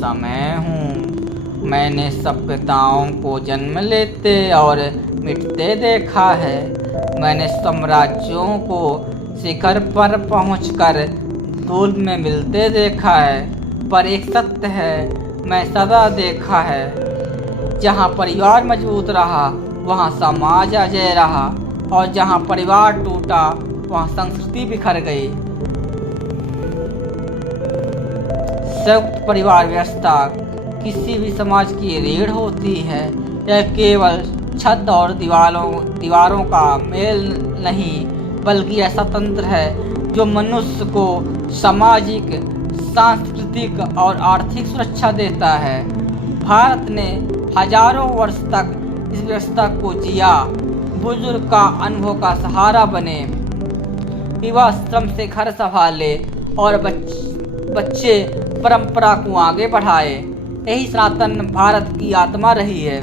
समय हूँ। मैंने सभ्यताओं को जन्म लेते और मिटते देखा है। मैंने साम्राज्यों को शिखर पर पहुंचकर धूल में मिलते देखा है। पर एक सत्य है, मैं सदा देखा है, जहाँ परिवार मजबूत रहा वहाँ समाज अजय रहा, और जहाँ परिवार टूटा वहाँ संस्कृति बिखर गई। संयुक्त परिवार व्यवस्था किसी भी समाज की रीढ़ होती है। यह केवल छत और दीवारों का मेल नहीं, बल्कि ऐसा तंत्र है जो मनुष्य को सामाजिक, सांस्कृतिक और आर्थिक सुरक्षा देता है। भारत ने हजारों वर्ष तक इस व्यवस्था को जिया। बुजुर्ग का अनुभव का सहारा बने, विवाह श्रम से घर संभाले और बच्चे परंपरा को आगे बढ़ाए। यही सनातन भारत की आत्मा रही है।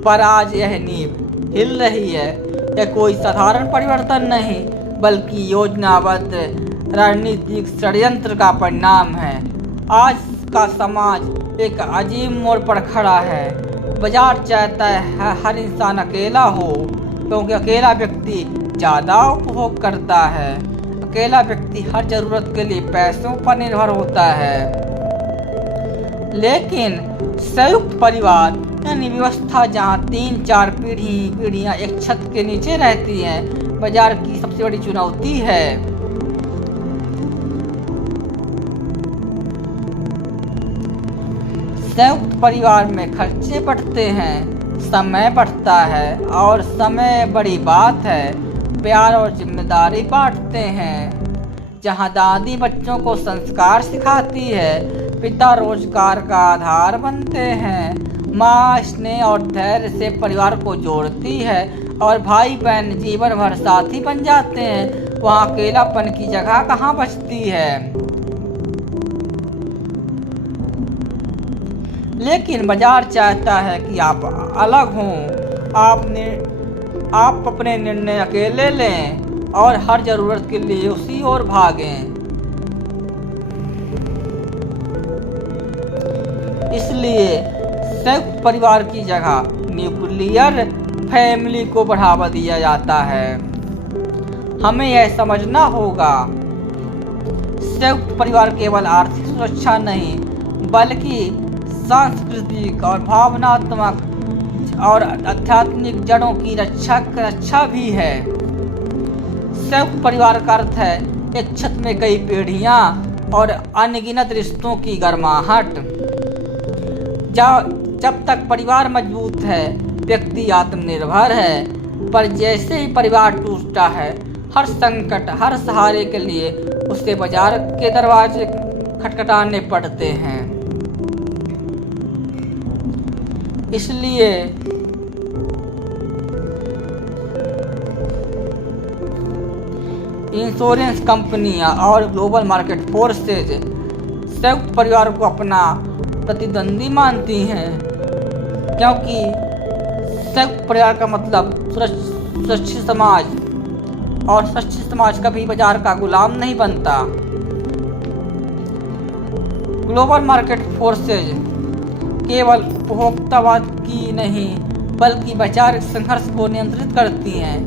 पर आज यह नींव हिल रही है। यह कोई साधारण परिवर्तन नहीं, बल्कि योजनाबद्ध रणनीतिक षड्यंत्र का परिणाम है। आज का समाज एक अजीब मोड़ पर खड़ा है। बाजार चाहता है हर इंसान अकेला हो, क्योंकि अकेला व्यक्ति ज़्यादा उपभोग करता है। अकेला व्यक्ति हर जरूरत के लिए पैसों पर निर्भर होता है। लेकिन संयुक्त परिवार यानी व्यवस्था जहाँ 3-4 पीढ़ियाँ एक छत के नीचे रहती हैं, बाजार की सबसे बड़ी चुनौती है। संयुक्त परिवार में खर्चे बढ़ते हैं, समय बढ़ता है, और समय बड़ी बात है। प्यार और जिम्मेदारी बांटते हैं। जहाँ दादी बच्चों को संस्कार सिखाती है, पिता रोजगार का आधार बनते हैं, माँ स्नेह और धैर्य से परिवार को जोड़ती है, और भाई बहन जीवन भर साथी बन जाते हैं, वहाँ अकेलापन की जगह कहाँ बचती है। लेकिन बाजार चाहता है कि आप अलग हों, आप अपने निर्णय अकेले लें और हर जरूरत के लिए उसी ओर भागें। इसलिए संयुक्त परिवार की जगह न्यूक्लियर फैमिली को बढ़ावा दिया जाता है। हमें यह समझना होगा, संयुक्त परिवार केवल आर्थिक सुरक्षा नहीं, बल्कि सांस्कृतिक और भावनात्मक और आध्यात्मिक जड़ों की रक्षा भी है। संयुक्त परिवार का अर्थ है एक छत में कई पीढ़ियां और अनगिनत रिश्तों की गर्माहट। जब तक परिवार मजबूत है, व्यक्ति आत्मनिर्भर है। पर जैसे ही परिवार टूटता है, हर संकट, हर सहारे के लिए उसे बाजार के दरवाजे खटखटाने पड़ते हैं। इसलिए इंश्योरेंस कंपनियां और ग्लोबल मार्केट फोर्सेज संयुक्त परिवार को अपना प्रतिद्वंदी मानती हैं, क्योंकि संयुक्त परिवार का मतलब सुरक्षित समाज, और सुरक्षित समाज कभी बाजार का गुलाम नहीं बनता। ग्लोबल मार्केट फोर्सेज केवल उपभोक्तावाद की नहीं, बल्कि वैचारिक संघर्ष को नियंत्रित करती हैं।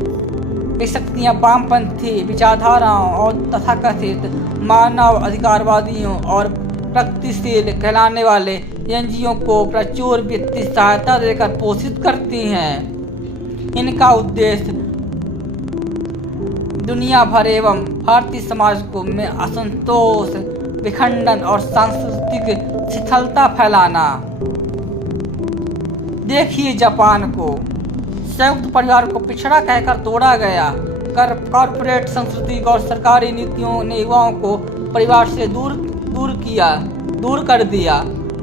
ये शक्तियाँ वामपंथी विचारधाराओं और तथाकथित मानव अधिकारवादियों और प्रगतिशील कहलाने वाले एनजीओ को प्रचुर वित्तीय सहायता देकर पोषित करती हैं। इनका उद्देश्य दुनिया भर एवं भारतीय समाज को में असंतोष, विखंडन और सांस्कृतिक शिथिलता फैलाना। देखिए जापान को, संयुक्त परिवार को पिछड़ा कहकर तोड़ा गया। कॉर्पोरेट संस्कृति और सरकारी नीतियों ने युवाओं को परिवार से दूर कर दिया।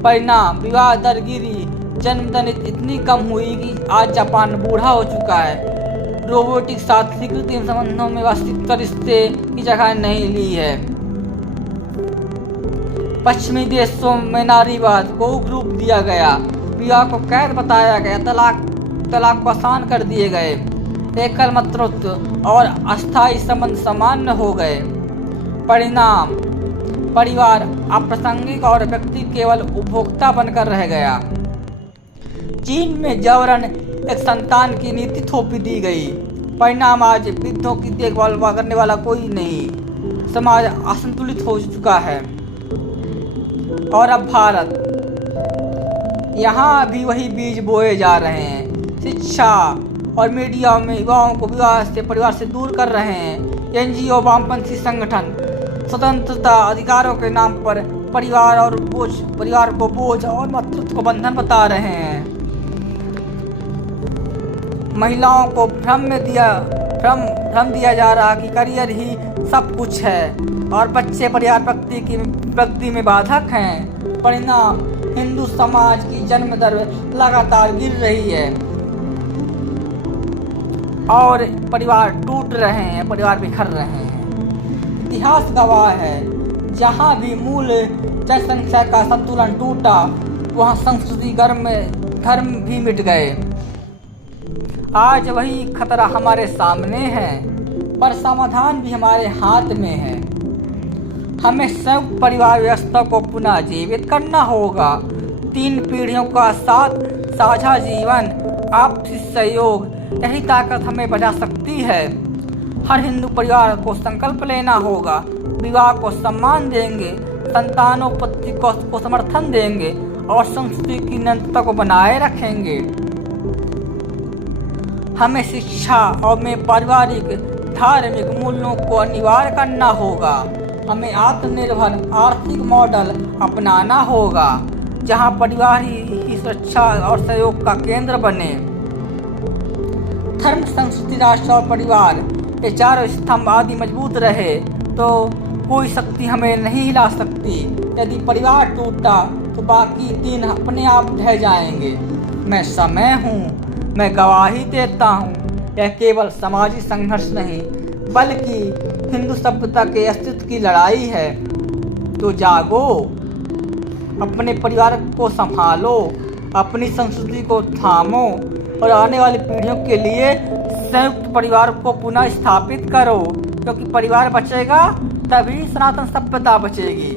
परिणाम विवाह दर गिरी, जन्म दर इतनी कम हुई कि आज जापान बूढ़ा हो चुका है। रोबोटिक साथ कृत्रिम संबंधों में वास्तविक रिश्ते की जगह नहीं ली है। पश्चिमी देशों में नारीवाद को उग्र रूप दिया गया, विवाह को कैद बताया गया, तलाक को आसान कर दिए गए, एकल मातृत्व और अस्थायी संबंध सामान्य हो गए। परिणाम परिवार अप्रासंगिक और व्यक्ति केवल उपभोक्ता बनकर रह गया। चीन में जबरन एक संतान की नीति थोपी दी गई। परिणाम आज वृद्धों की देखभाल करने वाला कोई नहीं। समाज असंतुलित हो चुका है। और अब भारत, यहाँ भी वही बीज बोए जा रहे हैं। शिक्षा और मीडिया में युवाओं को विवाह से परिवार से दूर कर रहे हैं। एनजीओ, वामपंथी संगठन स्वतंत्रता अधिकारों के नाम पर परिवार को बोझ और मातृत्व को बंधन बता रहे हैं। महिलाओं को भ्रम दिया जा रहा कि करियर ही सब कुछ है और बच्चे परिवार प्रगति में बाधक हैं। परिणाम, हिंदू समाज की जन्म दर लगातार गिर रही है और परिवार टूट रहे हैं, परिवार बिखर रहे हैं। इतिहास गवाह है, जहाँ भी मूल जनसंख्या का संतुलन टूटा, वहाँ संस्कृति घर भी मिट गए। आज वही खतरा हमारे सामने है, पर समाधान भी हमारे हाथ में है। हमें संयुक्त परिवार व्यवस्था को पुनः जीवित करना होगा। 3 पीढ़ियों का साथ, साझा जीवन, आपसी सहयोग, यही ताकत हमें बचा सकती है। हर हिंदू परिवार को संकल्प लेना होगा। विवाह को सम्मान देंगे, संतानोत्पत्ति को समर्थन देंगे और संस्कृति की निरंतरता को बनाए रखेंगे। हमें शिक्षा और में पारिवारिक धार्मिक मूल्यों को अनिवार्य करना होगा। हमें आत्मनिर्भर आर्थिक मॉडल अपनाना होगा, जहां परिवार ही सुरक्षा और सहयोग का केंद्र बने। धर्म, संस्कृति, राष्ट्र और परिवार, ये चारों स्तंभ आदि मजबूत रहे तो कोई शक्ति हमें नहीं हिला सकती। यदि परिवार टूटा तो बाकी 3 अपने आप ढह जाएंगे। मैं समय हूँ, मैं गवाही देता हूँ। यह केवल सामाजिक संघर्ष नहीं, बल्कि हिंदू सभ्यता के अस्तित्व की लड़ाई है। तो जागो, अपने परिवार को संभालो, अपनी संस्कृति को थामो और आने वाली पीढ़ियों के लिए संयुक्त परिवार को पुनः स्थापित करो, क्योंकि परिवार बचेगा तभी सनातन सभ्यता बचेगी।